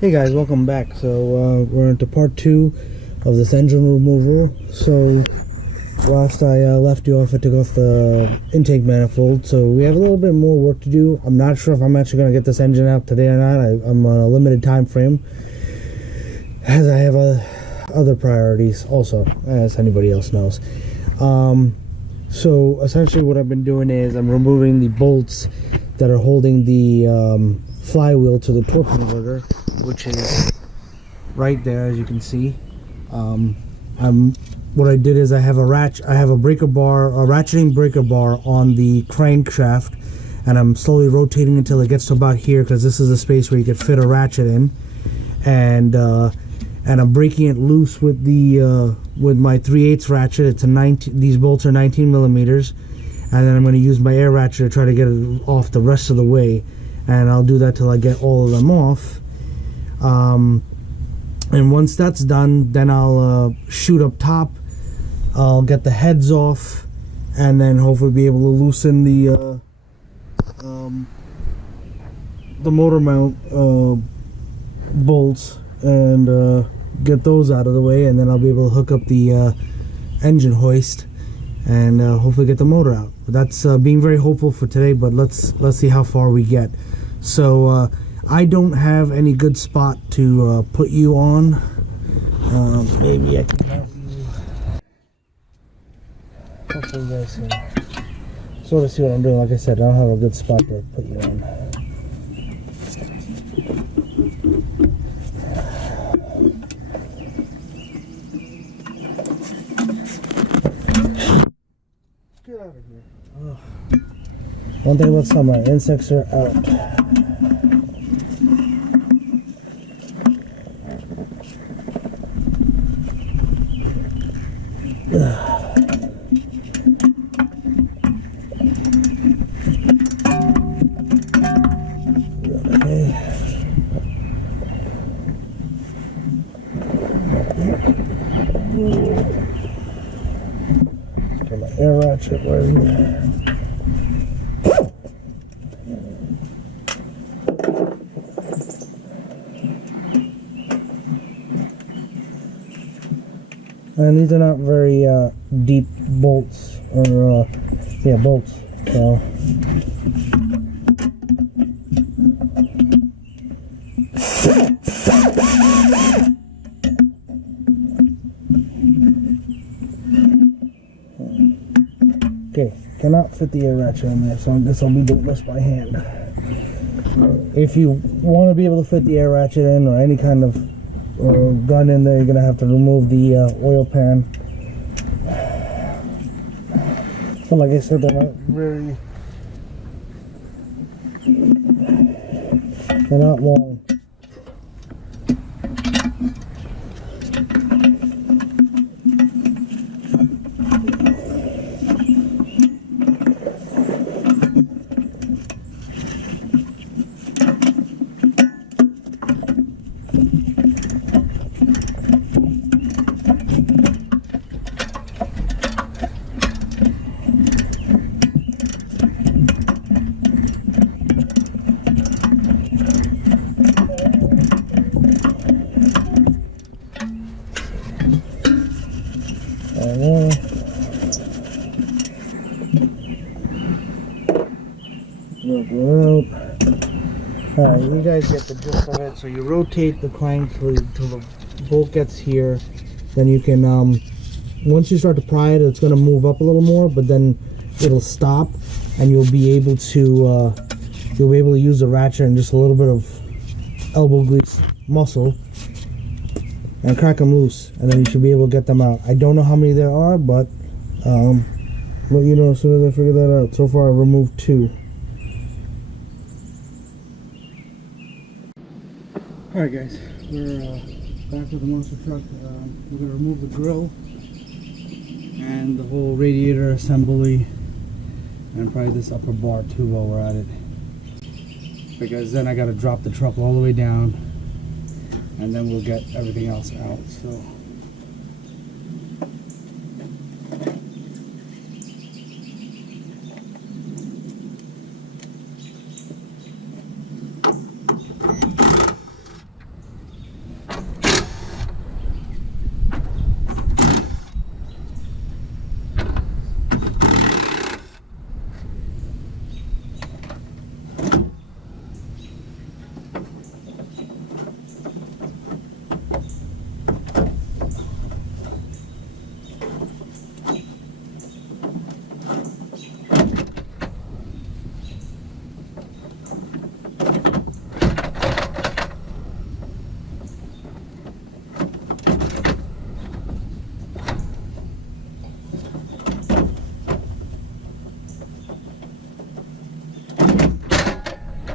Hey guys, welcome back. So we're into part 2 of this engine removal. So last I left you off, I took off the intake manifold. So we have a little bit more work to do. I'm not sure if I'm actually going to get this engine out today or not. I'm on a limited time frame, as I have other priorities also, as anybody else knows. So essentially what I've been doing is I'm removing the bolts that are holding the flywheel to the torque converter, which is right there, as you can see. What I did is I have a ratcheting breaker bar on the crankshaft, and I'm slowly rotating until it gets to about here, because this is a space where you could fit a ratchet in, and I'm breaking it loose with the with my 3/8 ratchet. It's a 19. These bolts are 19 millimeters, and then I'm going to use my air ratchet to try to get it off the rest of the way, and I'll do that till I get all of them off. And once that's done, then I'll shoot up top. I'll get the heads off, and then hopefully be able to loosen the motor mount bolts and get those out of the way, and then I'll be able to hook up the engine hoist and hopefully get the motor out. But that's being very hopeful for today, but let's see how far we get. So I don't have any good spot to put you on. Maybe I can help you. Hopefully you guys can sort of see what I'm doing. Like I said, I don't have a good spot to put you on. Get out of here. Oh. One thing about summer, insects are out. Okay. Get my air ratchet right here. And these are not very deep bolts, or bolts. So okay, cannot fit the air ratchet in there, so I guess I'll be doing this by hand. If you want to be able to fit the air ratchet in, or any kind of gun in there, you're gonna have to remove the oil pan. But like I said, they're not long. Alright, you guys get the gist of it. So you rotate the crank till the bolt gets here. Then you can, once you start to pry it, it's going to move up a little more, but then it'll stop, and you'll be able to use the ratchet and just a little bit of elbow grease muscle and crack them loose, and then you should be able to get them out. I don't know how many there are, but let you know as soon as I figure that out. So far I've removed 2. Alright guys, we're back with the monster truck. We're going to remove the grille and the whole radiator assembly, and probably this upper bar too while we're at it, because then I got to drop the truck all the way down, and then we'll get everything else out. So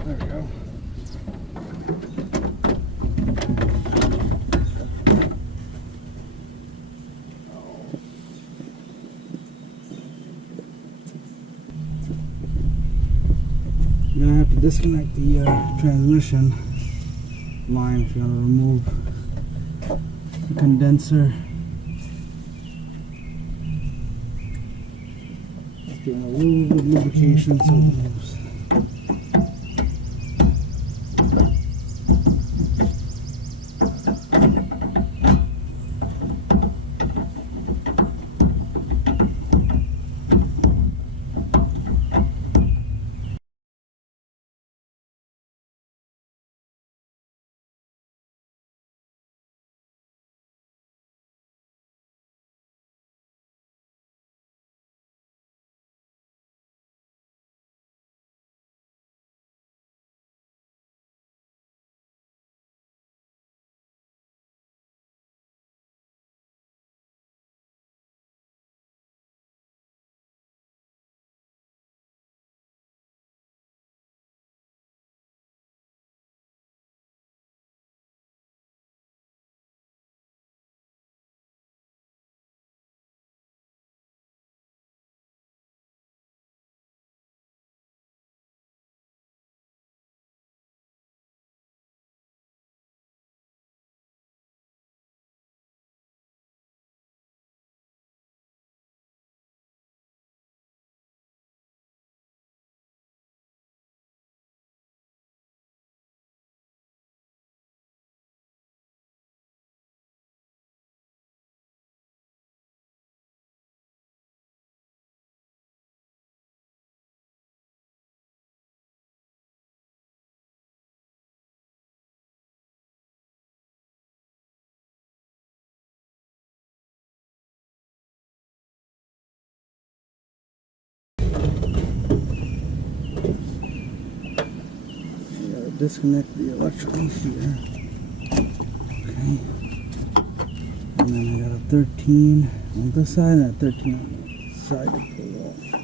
There we go. I'm gonna have to disconnect the transmission line if you want to remove the condenser. Just doing a little bit of lubrication so it moves. Disconnect the electrical here. Okay. And then I got a 13 on this side and a 13 on the side to pull off.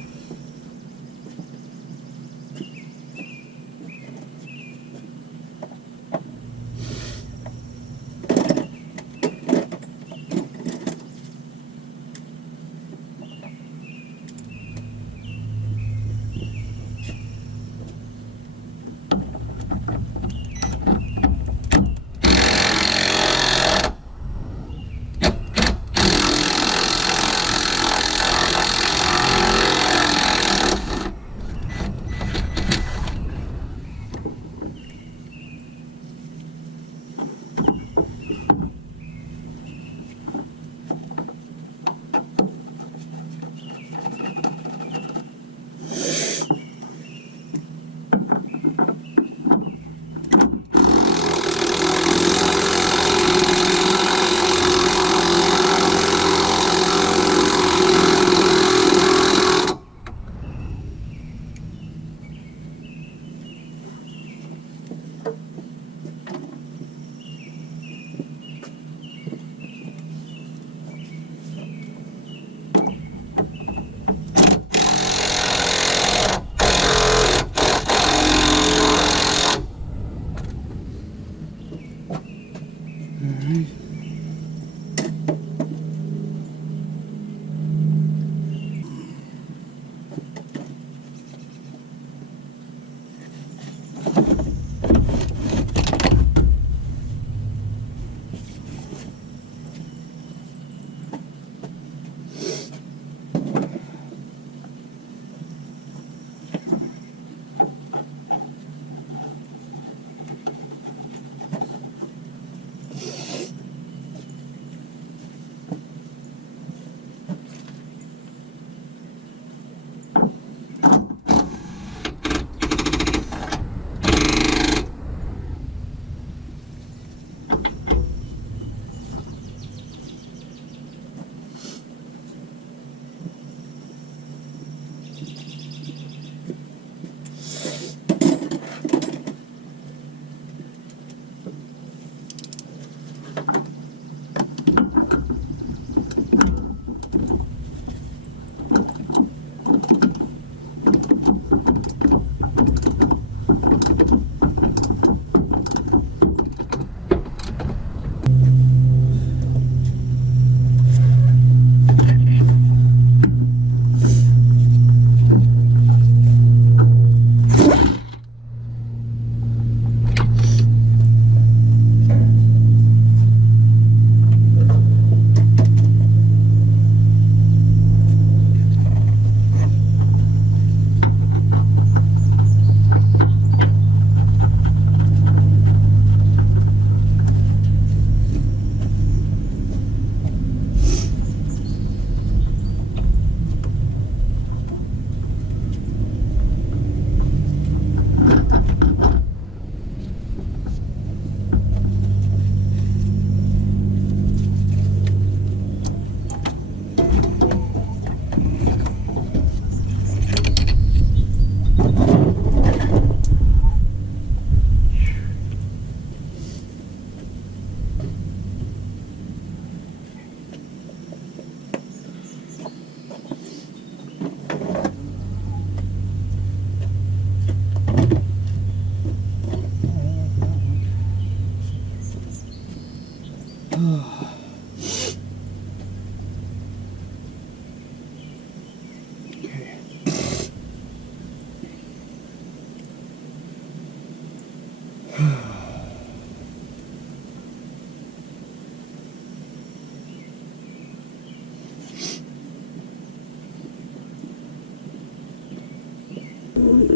Remove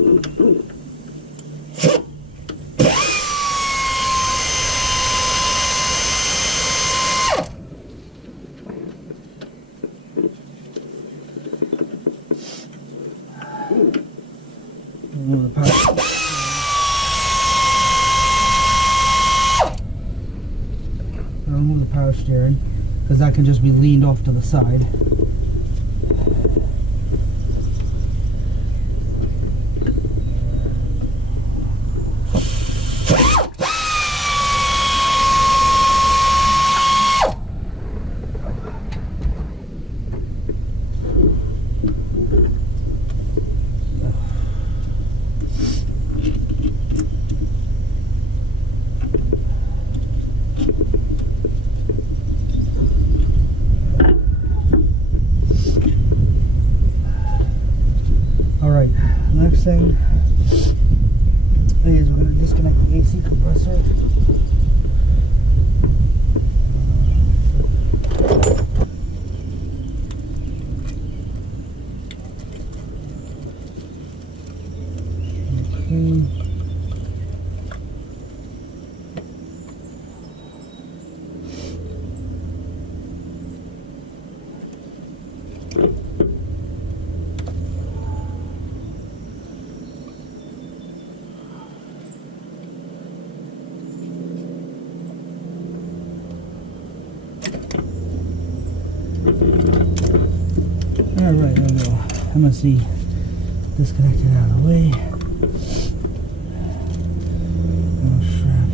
the power. Remove the power steering because that can just be leaned off to the side. Alright, next thing is we're going to disconnect the AC compressor. Okay. Alright, there we go. MSC disconnected out of the way. No strap.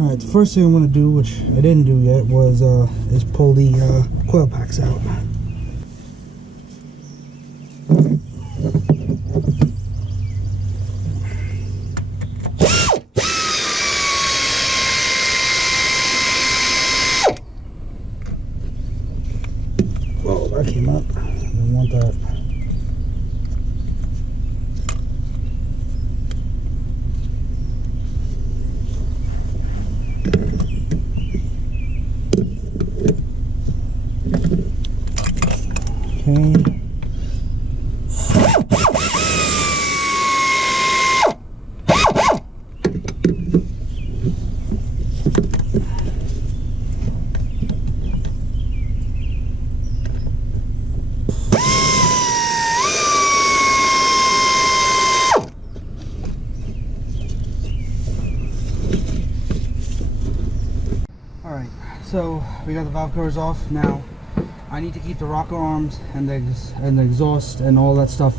Alright, the first thing I'm going to do, which I didn't do yet, was is pull the coil packs out. Whoa, that came up. I didn't want that. Okay. Alright, so we got the valve covers off. Now I need to keep the rocker arms and the exhaust and all that stuff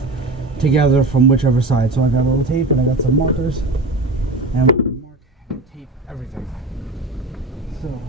together from whichever side. So I got a little tape and I got some markers, and we can mark and tape everything. So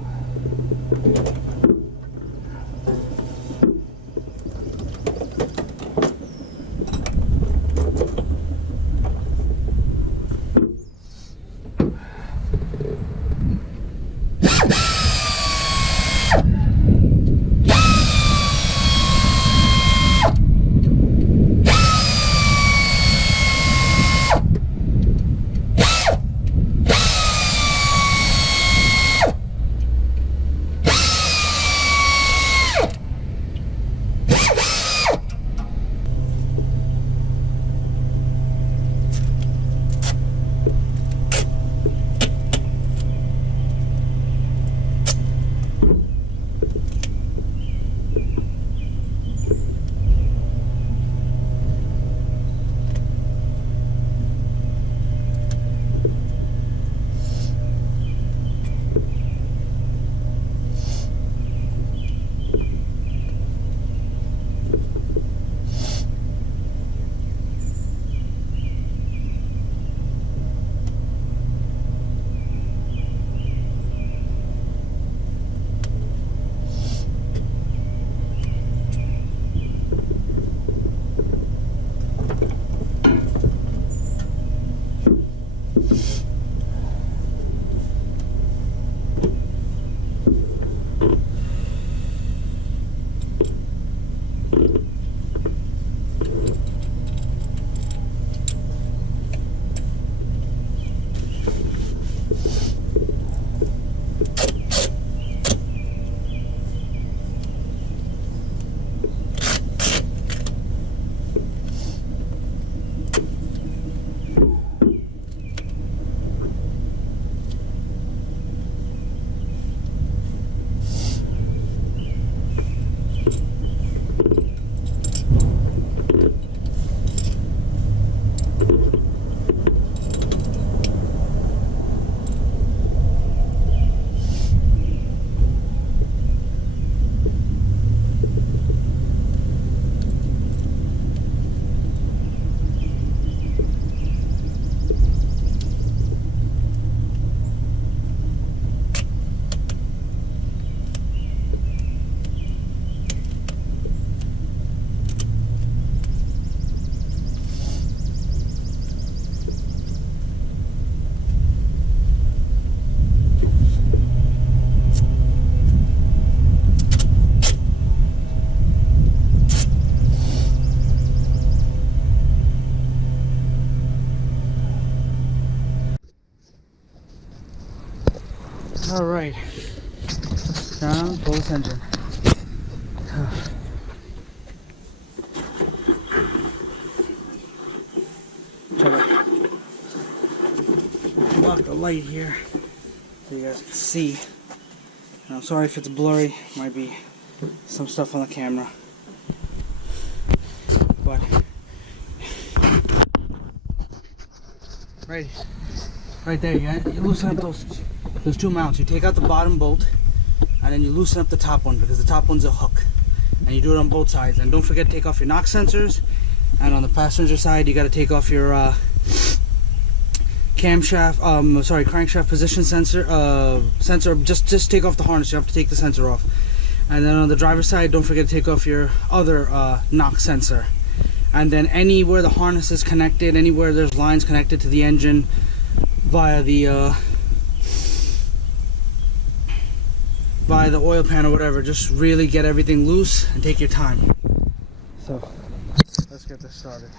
All right, down, pull this engine. Check it. Block the light here so you guys can see. And I'm sorry if it's blurry, might be some stuff on the camera, but right there, you loosen up those two mounts. You take out the bottom bolt and then you loosen up the top one, because the top one's a hook, and you do it on both sides. And don't forget to take off your knock sensors, and on the passenger side you got to take off your crankshaft position sensor. Just take off the harness. You have to take the sensor off. And then on the driver's side, don't forget to take off your other knock sensor. And then anywhere the harness is connected, anywhere there's lines connected to the engine via the oil pan or whatever, just really get everything loose and take your time. So let's get this started.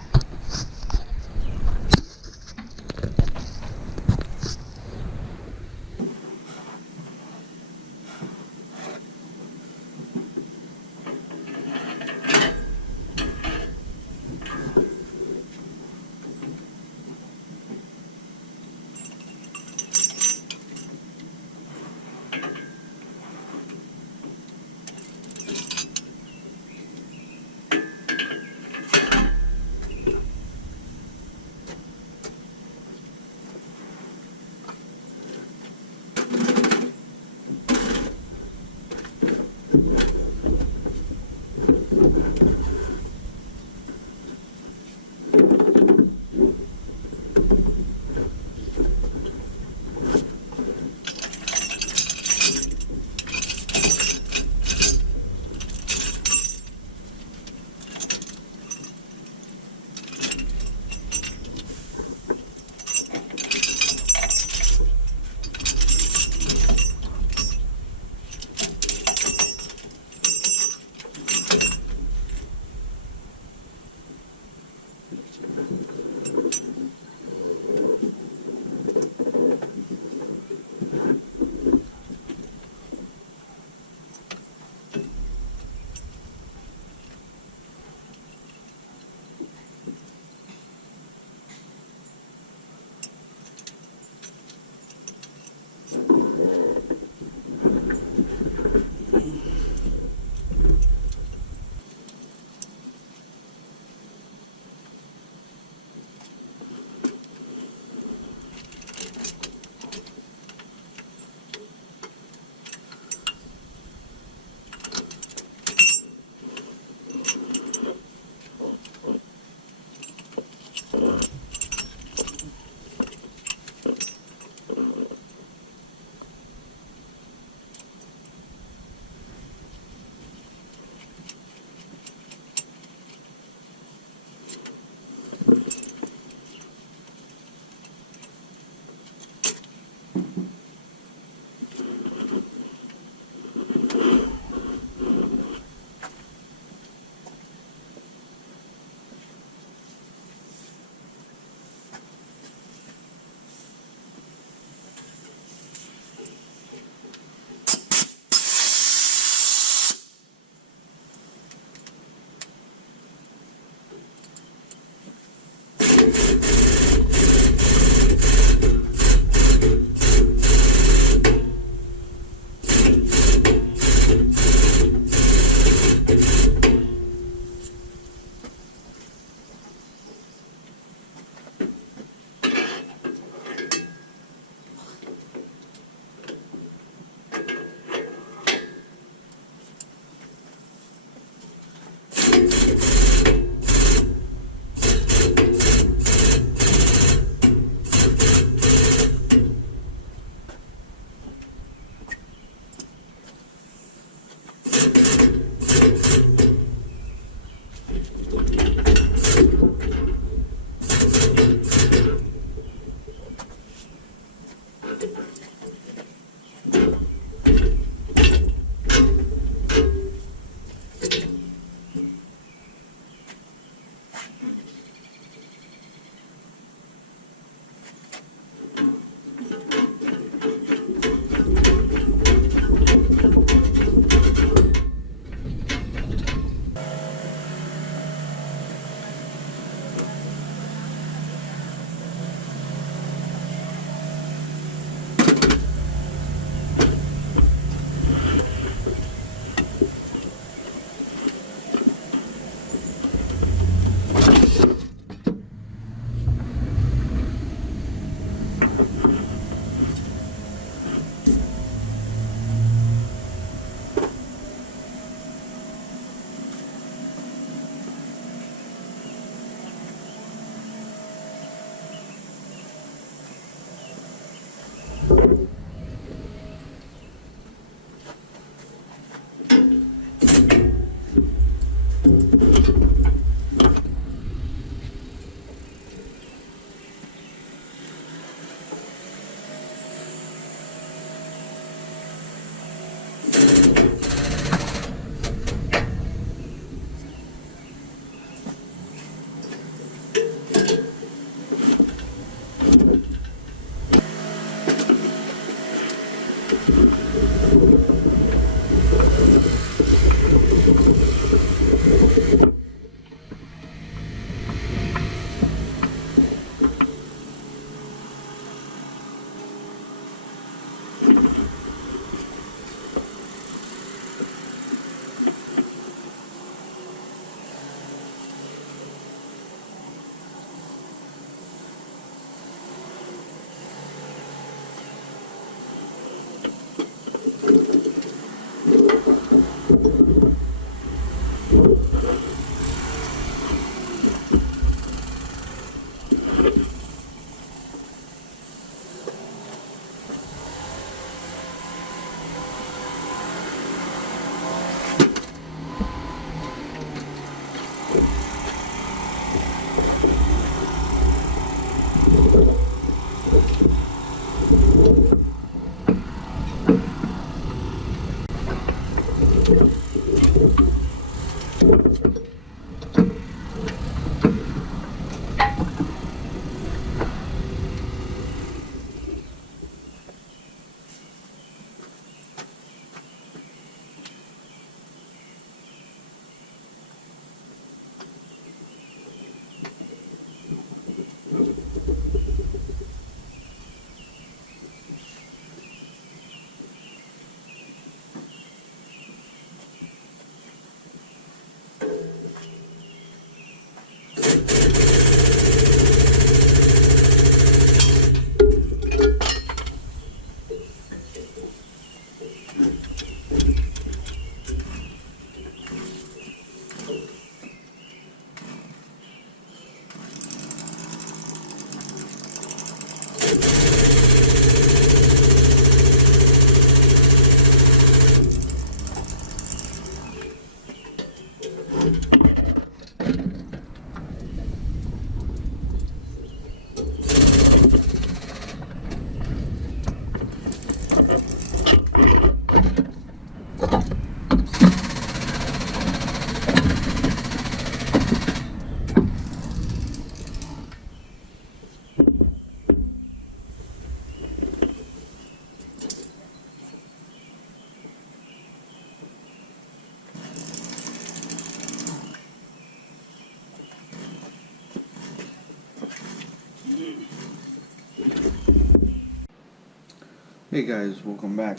Hey guys, welcome back.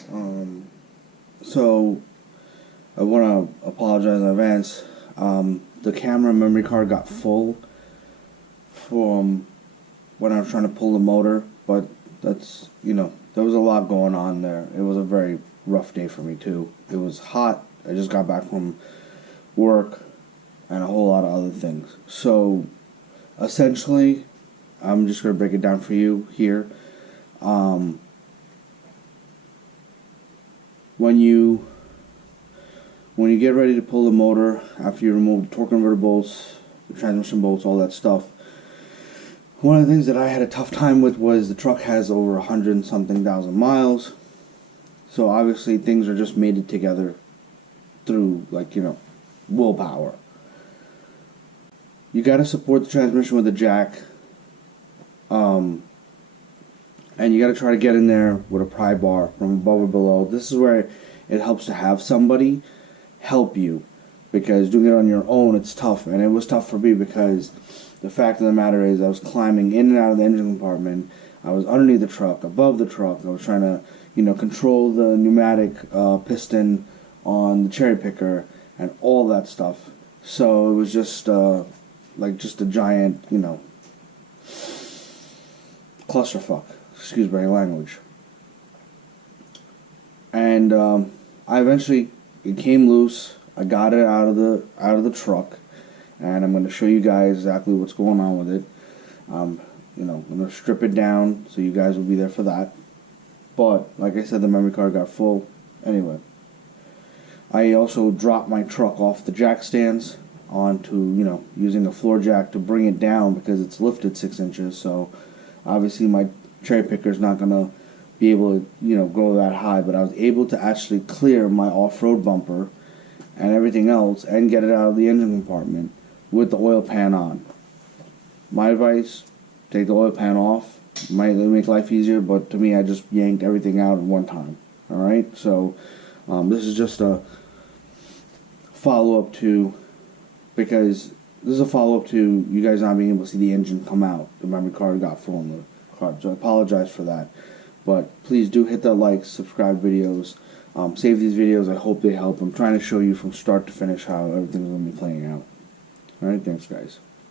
So I want to apologize in advance. The camera memory card got full from when I was trying to pull the motor, but that's, there was a lot going on there. It was a very rough day for me too. It was hot. I just got back from work and a whole lot of other things. So essentially, I'm just going to break it down for you here. When you get ready to pull the motor, after you remove the torque converter bolts, the transmission bolts, all that stuff, one of the things that I had a tough time with was the truck has over 100-something thousand miles. So obviously things are just mated together through, willpower. You got to support the transmission with a jack. And you got to try to get in there with a pry bar from above or below. This is where it helps to have somebody help you, because doing it on your own, it's tough. And it was tough for me because the fact of the matter is I was climbing in and out of the engine compartment. I was underneath the truck, above the truck. I was trying to, control the pneumatic piston on the cherry picker and all that stuff. So it was just just a giant, clusterfuck. Excuse my language. And I eventually, it came loose. I got it out of the truck, and I'm going to show you guys exactly what's going on with it. I'm going to strip it down, so you guys will be there for that. but like I said, the memory card got full. Anyway, I also dropped my truck off the jack stands onto, you know, using a floor jack to bring it down because it's lifted 6 inches. So obviously my cherry picker is not gonna be able to, you know, go that high, but I was able to actually clear my off-road bumper and everything else and get it out of the engine compartment with the oil pan on. My advice, take the oil pan off. Might make life easier, but to me, I just yanked everything out at one time. Alright, so this is just a follow-up to, because this is a follow-up to you guys not being able to see the engine come out. The memory card got full in the card, so I apologize for that. But please do hit that like, subscribe videos, save these videos. I hope they help. I'm trying to show you from start to finish how everything's going to be playing out. Alright, thanks guys.